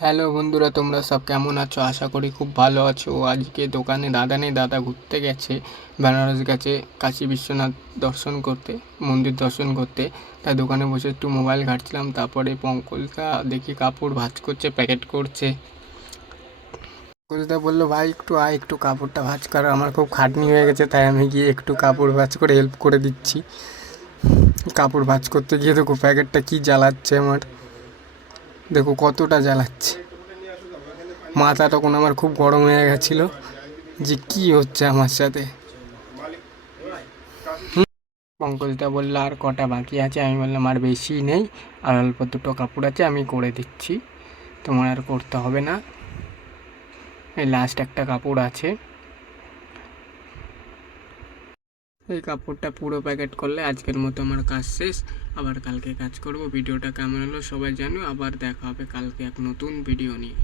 Hello বন্ধুরা, তোমরা সব কেমন আছো? আশা করি খুব ভালো আছো। আজকে দোকানে দাদা নেই, দাদা ঘুরতে গেছে বেনারস গেছে কাশী বিশ্বনাথ দর্শন করতে, মন্দির দর্শন করতে। তাই দোকানে বসে একটু মোবাইল ঘাঁটছিলাম, তারপরে পঙ্কজদা দেখি কাপড় ভাঁজ করছে, প্যাকেট করছে। পঙ্কজদা বললো, ভাই একটু আয়, একটু কাপড়টা ভাঁজ কর। আমার খুব খাটনি হয়ে গেছে, তাই আমি গিয়ে একটু কাপড় ভাঁজ করে হেল্প করে দিচ্ছি। কাপড় ভাঁজ করতে গিয়ে দেখো প্যাকেটটা কি জ্বালাচ্ছে আমার, দেখো কতটা জ্বালাচ্ছে। মাথা তখন আমার খুব গরম হয়ে গেছিলো যে কি হচ্ছে আমার সাথে। পঙ্কজদা বললো, আর কটা বাকি আছে? আমি বললাম, আর বেশি নেই, আর অল্প দুটো কাপড় আছে, আমি করে দিচ্ছি, তোমার আর করতে হবে না। এই লাস্ট একটা কাপড় আছে, এই কাপড়টা পুরো প্যাকেট করলে আজকের মতো আমার কাজ শেষ। আবার কালকে কাজ করব। ভিডিওটা কেমন হলো সবাই জানো। আবার দেখা হবে কালকে এক নতুন ভিডিও নিয়ে।